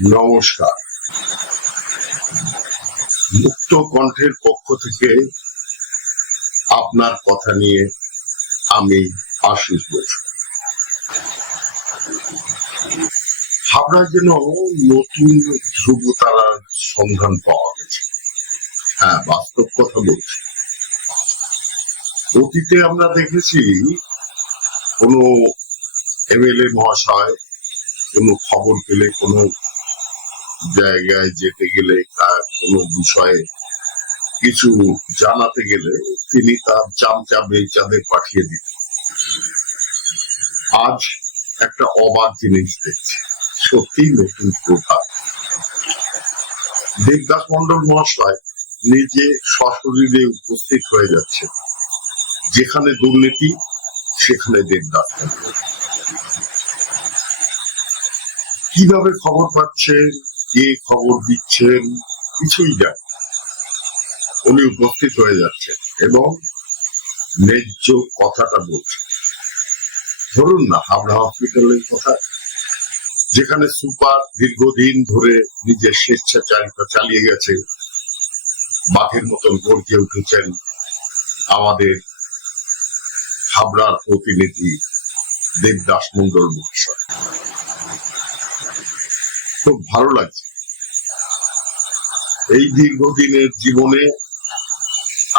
নমস্কার। মুক্ত কণ্ঠের পক্ষ থেকে আপনার কথা নিয়ে আমি আশিস বসু। হাবড়ায় যেন নতুন ধ্রুবতারার সন্ধান পাওয়া গেছে। হ্যাঁ, বাস্তব কথা বলছি। অতীতে আমরা দেখেছি কোন এমএলএ মহাশয় কোন খবর পেলে, কোন জায়গায় যেতে গেলে, কোন বিষয়ে কিছু জানাতে গেলে তিনি তার চামচা বেচাদের পাঠিয়ে দিতেন। আজ একটা অবাক জিনিস দেখছি, সত্যি নতুন প্রথা। দেবদাস মন্ডল মহাশয় নিজে সশরীরে উপস্থিত হয়ে যাচ্ছে। যেখানে দুর্নীতি সেখানে দেবদাস মন্ডল। কিভাবে খবর পাচ্ছেন, কে খবর দিচ্ছেন, কিছুই জানেন। উনি উপস্থিত হয়ে যাচ্ছেন এবং ন্যায্য কথাটা বলছেন। ধরুন না হাবড়া হসপিটালের কথা, যেখানে সুপার দীর্ঘদিন ধরে নিজের স্বেচ্ছাচারিতা চালিয়ে গেছে, বাঘের মতন গর্জে উঠেছেন আমাদের হাবড়ার প্রতিনিধি দেবদাস মন্ডল মহাশয়। খুব ভালো লাগছে। এই দীর্ঘদিনের জীবনে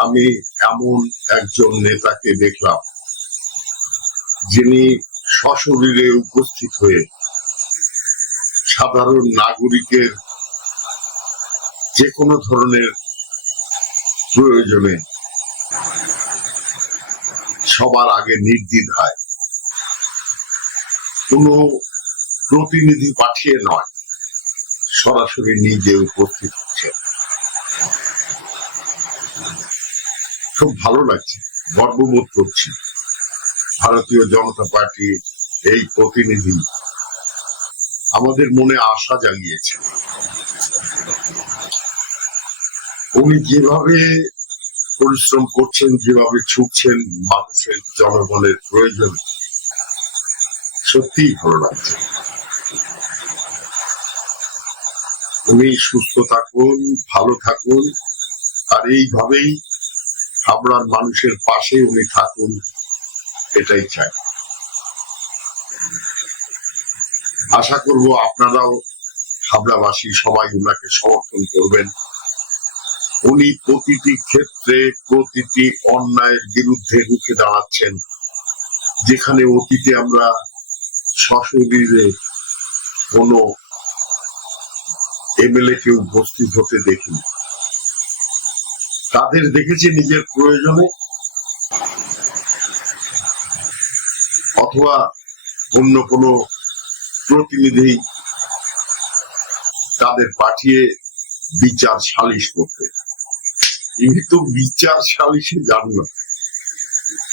আমি এমন একজন নেতাকে দেখলাম যিনি সশরীরে উপস্থিত হয়ে সাধারণ নাগরিকের যে কোনো ধরনের প্রয়োজনে সবার আগে নির্দ্বিধায়, কোনো প্রতিনিধি পাঠিয়ে নয়, সরাসরি নিজে উপস্থিত হচ্ছে। খুব ভালো লাগছে, গর্ববোধ করছি। ভারতীয় জনতা পার্টির এই প্রতিনিধি আমাদের মনে আশা জাগিয়েছে। উনি যেভাবে পরিশ্রম করছেন, যেভাবে ছুটছেন মানুষের জনগণের প্রয়োজন, সত্যিই ভালো লাগছে। উনি সুস্থ থাকুন, ভালো থাকুন, আর এইভাবেই হাবড়ার মানুষের পাশে উনি থাকুন, এটাই চাই। আশা করব আপনারাও হাবড়াবাসী সবাই উনাকে সমর্থন করবেন। উনি প্রতিটি ক্ষেত্রে প্রতিটি অন্যায়ের বিরুদ্ধে রুখে দাঁড়াচ্ছেন। যেখানে অতীতে আমরা সশরীরে কোনো এমএলএ কে উপস্থিত হতে দেখিনি, তাদের দেখেছি নিজের প্রয়োজনে অথবা অন্য কোনো প্রতিনিধি তাদের পাঠিয়ে বিচার সালিশ করতে। ইনি তো বিচার সালিশে যান না,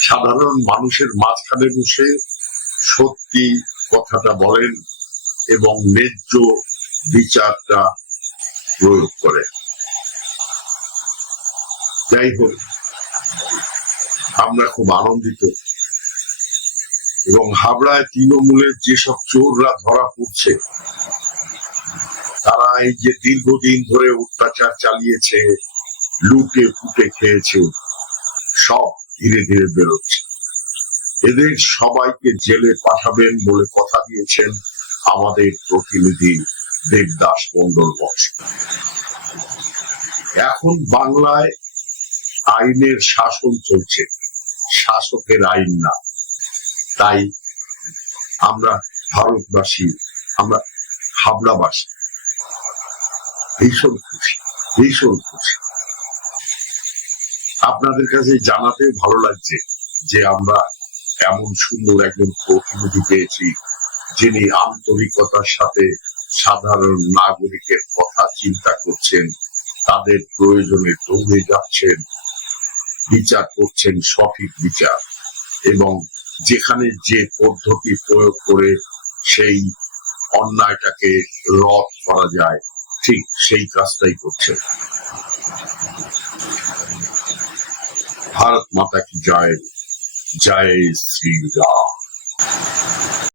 সাধারণ মানুষের মাঝখানে বসে সত্যি কথাটা বলেন এবং ন্যায্য বিচারটা প্রয়োগ করে। যাই হোক, আমরা খুব আনন্দিত। এবং হাবড়ায় তৃণমূলের যেসব চোররা ধরা পড়ছে, তারা এই যে দীর্ঘদিন ধরে অত্যাচার চালিয়েছে, লুটে ফুটে খেয়েছে, সব ধীরে ধীরে বেরোচ্ছে। এদের সবাইকে জেলে পাঠাবেন বলে কথা দিয়েছেন আমাদের প্রতিনিধি দেবদাস মন্ডল মহাশয়। এখন বাংলায় আইনের শাসন চলছে, শাসকের আইন না। তাই আমরা ভারতবাসী, আমরা হাবড়াবাসী ভীষণ খুশি, ভীষণ খুশি। আপনাদের কাছে জানাতে ভালো লাগছে যে আমরা এমন সুন্দর একজন প্রতিনিধি পেয়েছি, যিনি আন্তরিকতার সাথে সাধারণ নাগরিকের কথা চিন্তা করছেন, তাদের প্রয়োজনে দৌড়ে যাচ্ছেন, বিচার করছেন সঠিক বিচার, এবং যেখানে যে পদ্ধতি প্রয়োগ করে সেই অন্যায়টাকে রদ করা যায়, ঠিক সেই কাজটাই করছেন। ভারত মাতা কি জয়, জয় শ্রী রাম।